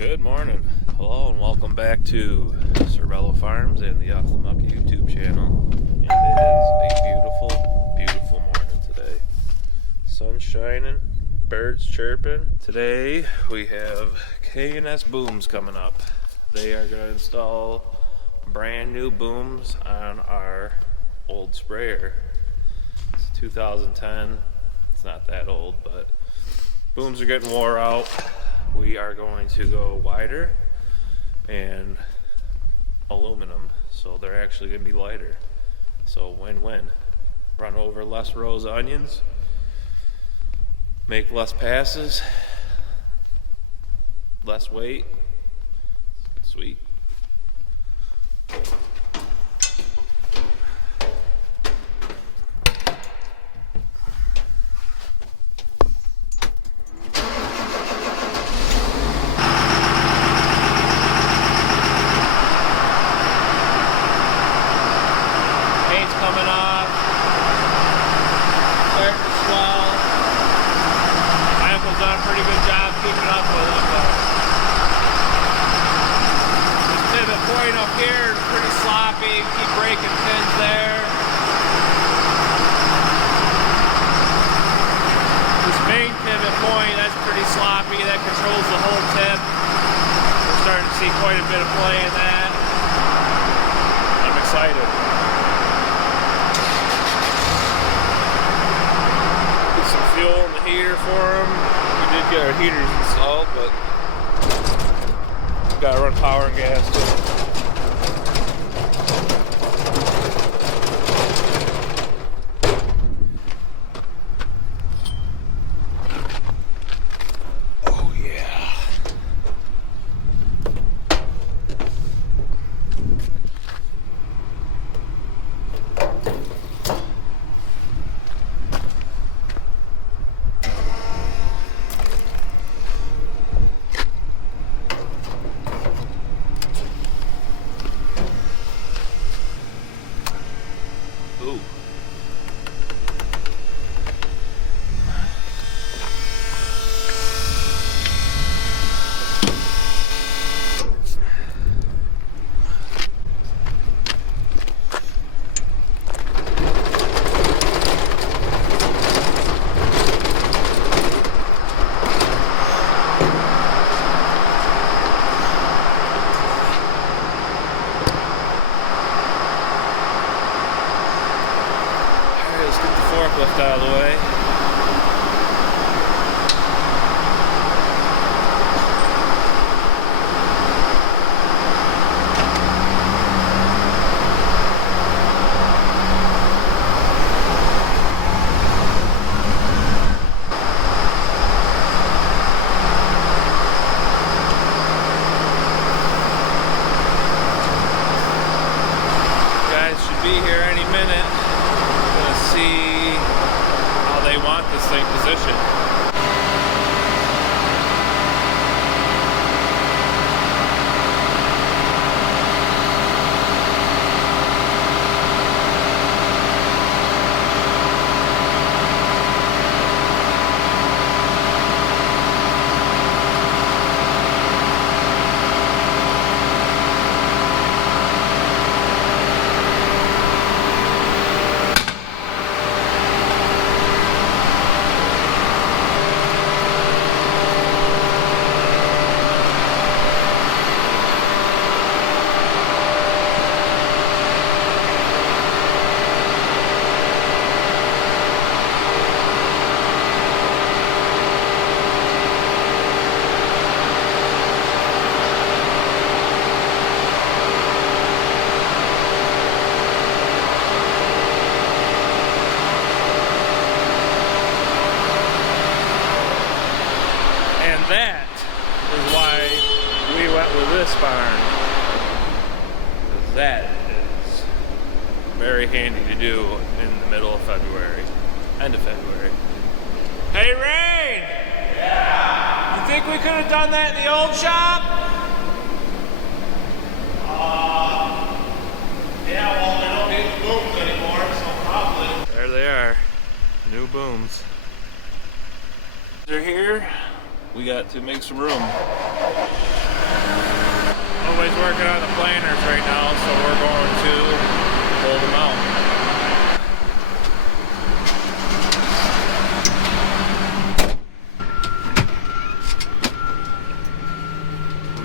Good morning. Hello and welcome back to Cervello Farms and the Off the Muck YouTube channel. And it is a beautiful, beautiful morning today. Sun shining, birds chirping. Today we have K&S Booms coming up. They are going to install brand new booms on our old sprayer. It's 2010. It's not that old, but booms are getting wore out. We are going to go wider and aluminum, so they're actually going to be lighter. So win-win. Run over less rows of onions, make less passes, less weight. Sweet. Coming off, starting to swell. My uncle's done a pretty good job keeping up with them, but this pivot point up here is pretty sloppy. Keep breaking pins there. This main pivot point, that's pretty sloppy. That controls the whole tip. We're starting to see quite a bit of play in that. I'm excited. Fuel in the heater for them. We did get our heaters installed, but gotta run power and gas too. Oh yeah. Ooh. Let's get the forklift out of the way. Guys should be here any minute. See how they want this thing positioned. That is why we went with this barn. That is very handy to do in the middle of February, end of February. Hey, Rain! Yeah? You think we could have done that in the old shop? Yeah, well, they don't need the booms anymore, so probably. There they are, new booms. They're here. We got to make some room.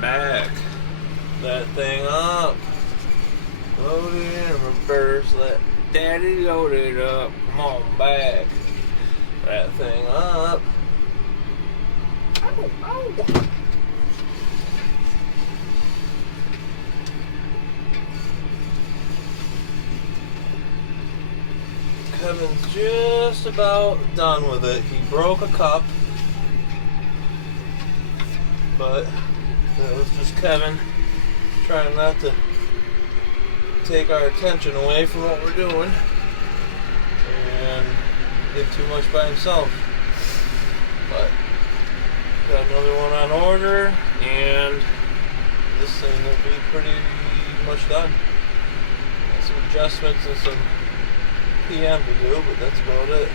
back. That thing up. Load it in reverse. Let daddy load it up. Come on back. That thing up. Ow, ow. Kevin's just about done with it. He broke a cup, but that was just Kevin trying not to take our attention away from what we're doing and get too much by himself. But got another one on order, and this thing will be pretty much done. Got some adjustments and some PM to do, but that's about it.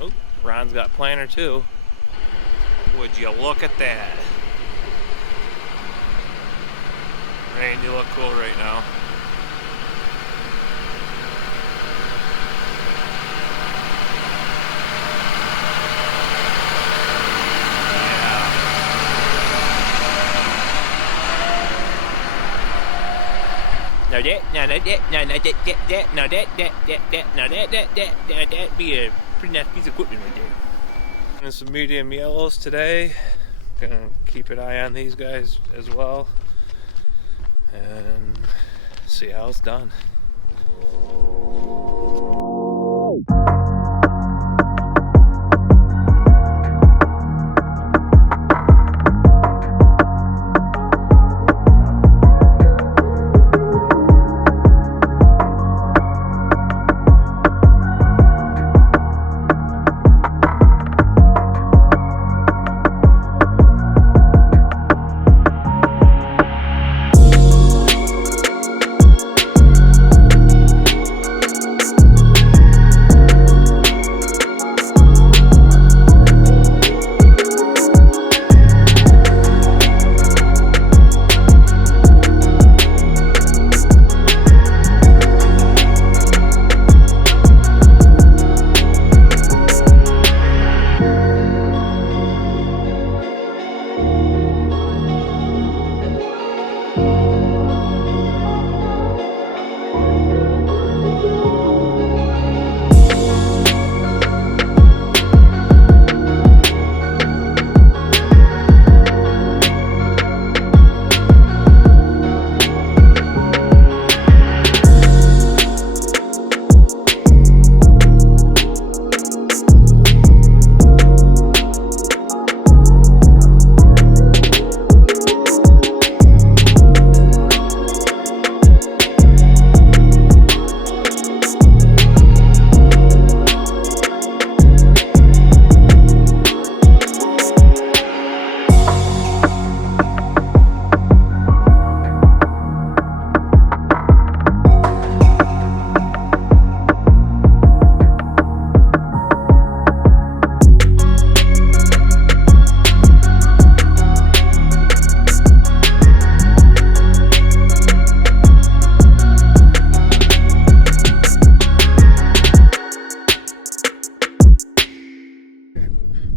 Oh, Ron's got planner too. Would you look at that? Rain, you look cool right now. That'd be a pretty nice piece of equipment right there. And some medium yellows today. Gonna keep an eye on these guys as well and see how it's done.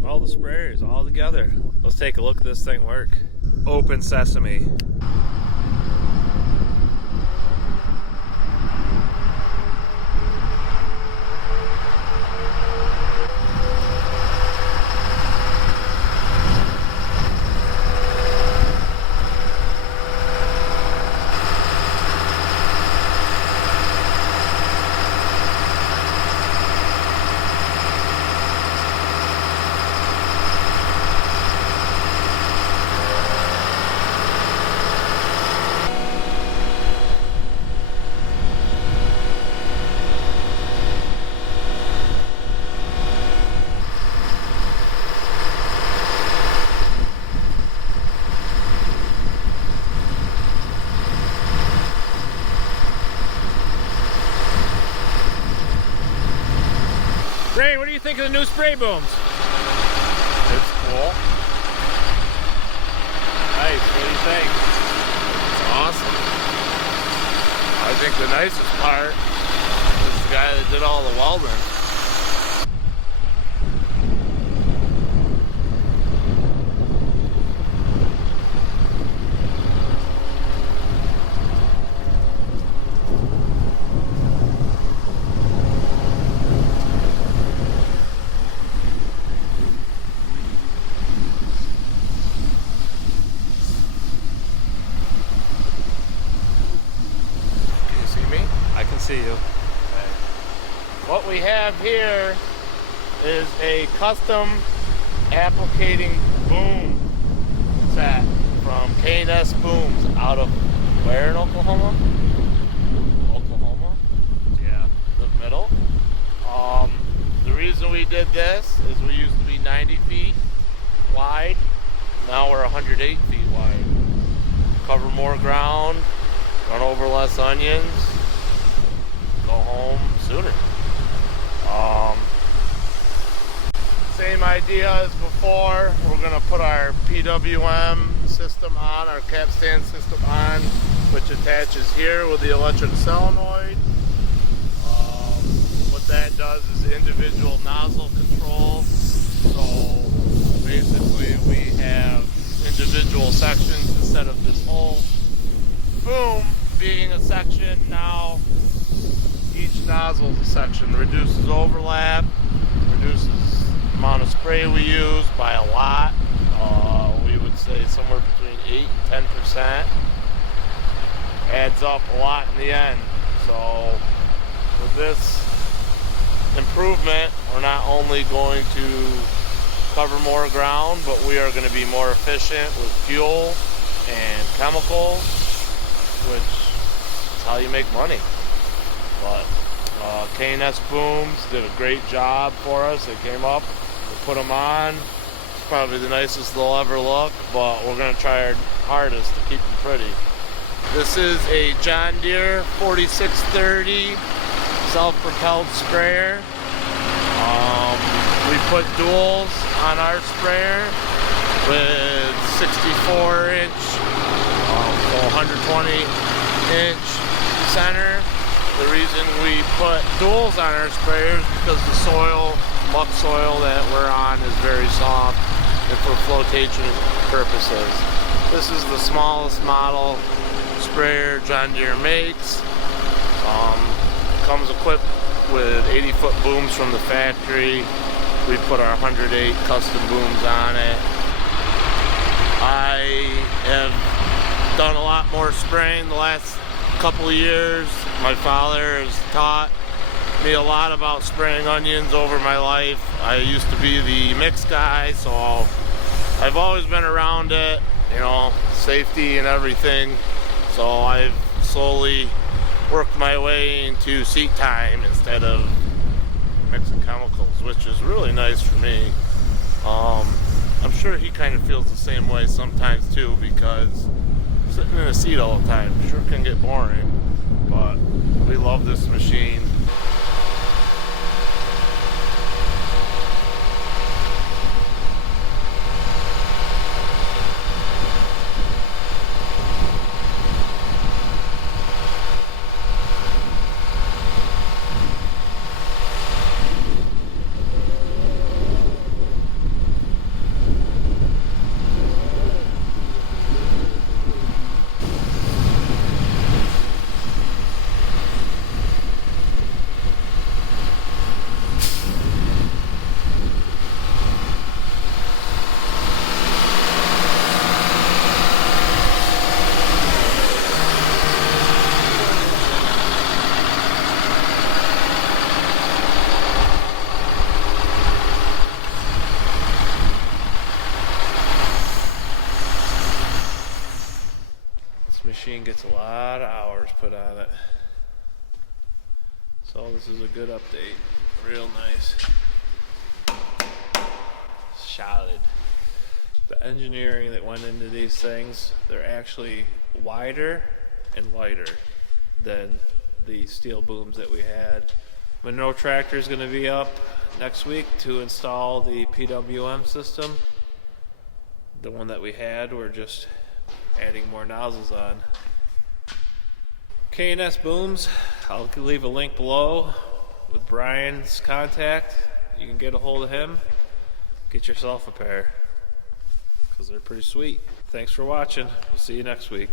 All the sprayers all together. Let's take a look at this thing work. Open sesame. Ray, what do you think of the new spray booms? It's cool. Nice, what do you think? It's awesome. I think the nicest part is the guy that did all the welding. See you. What we have here is a custom applicating boom set from K&S Booms out of where in Oklahoma? Oklahoma? Yeah, the middle. The reason we did this is we used to be 90 feet wide. Now we're 108 feet wide. Cover more ground, run over less onions, go home sooner. Same idea as before. We're going to put our PWM system on, our capstan system on, which attaches here with the electric solenoid. What that does is individual nozzle control. So basically we have individual sections instead of this whole boom being a section. Now each nozzle is a section. Reduces overlap, reduces the amount of spray we use by a lot. We would say somewhere between 8 and 10%. Adds up a lot in the end. So with this improvement, we're not only going to cover more ground, but we are going to be more efficient with fuel and chemicals, which is how you make money. But K&S Booms did a great job for us. They came up, we put them on. It's probably the nicest they'll ever look, but we're going to try our hardest to keep them pretty. This is a John Deere 4630 self-propelled sprayer. We put duals on our sprayer with 64-inch, 120-inch center. The reason we put duals on our sprayers is because the soil, muck soil that we're on is very soft and for flotation purposes. This is the smallest model sprayer John Deere makes. Comes equipped with 80-foot booms from the factory. We put our 108 custom booms on it. I have done a lot more spraying the last couple of years. My father has taught me a lot about spraying onions over my life. I used to be the mix guy, so I've always been around it, you know, safety and everything. So I've slowly worked my way into seat time instead of mixing chemicals, which is really nice for me. I'm sure he kind of feels the same way sometimes too, because sitting in a seat all the time sure can get boring, but we love this machine. Machine gets a lot of hours put on it, so this is a good update. Real nice, solid. The engineering that went into these things, they're actually wider and lighter than the steel booms that we had. Monroe Tractor is going to be up next week to install the PWM system. The one that we had, we're just adding more nozzles on. K&S Booms, I'll leave a link below. with Brian's contact, you can get a hold of him. Get yourself a pair because they're pretty sweet. Thanks for watching. We'll see you next week.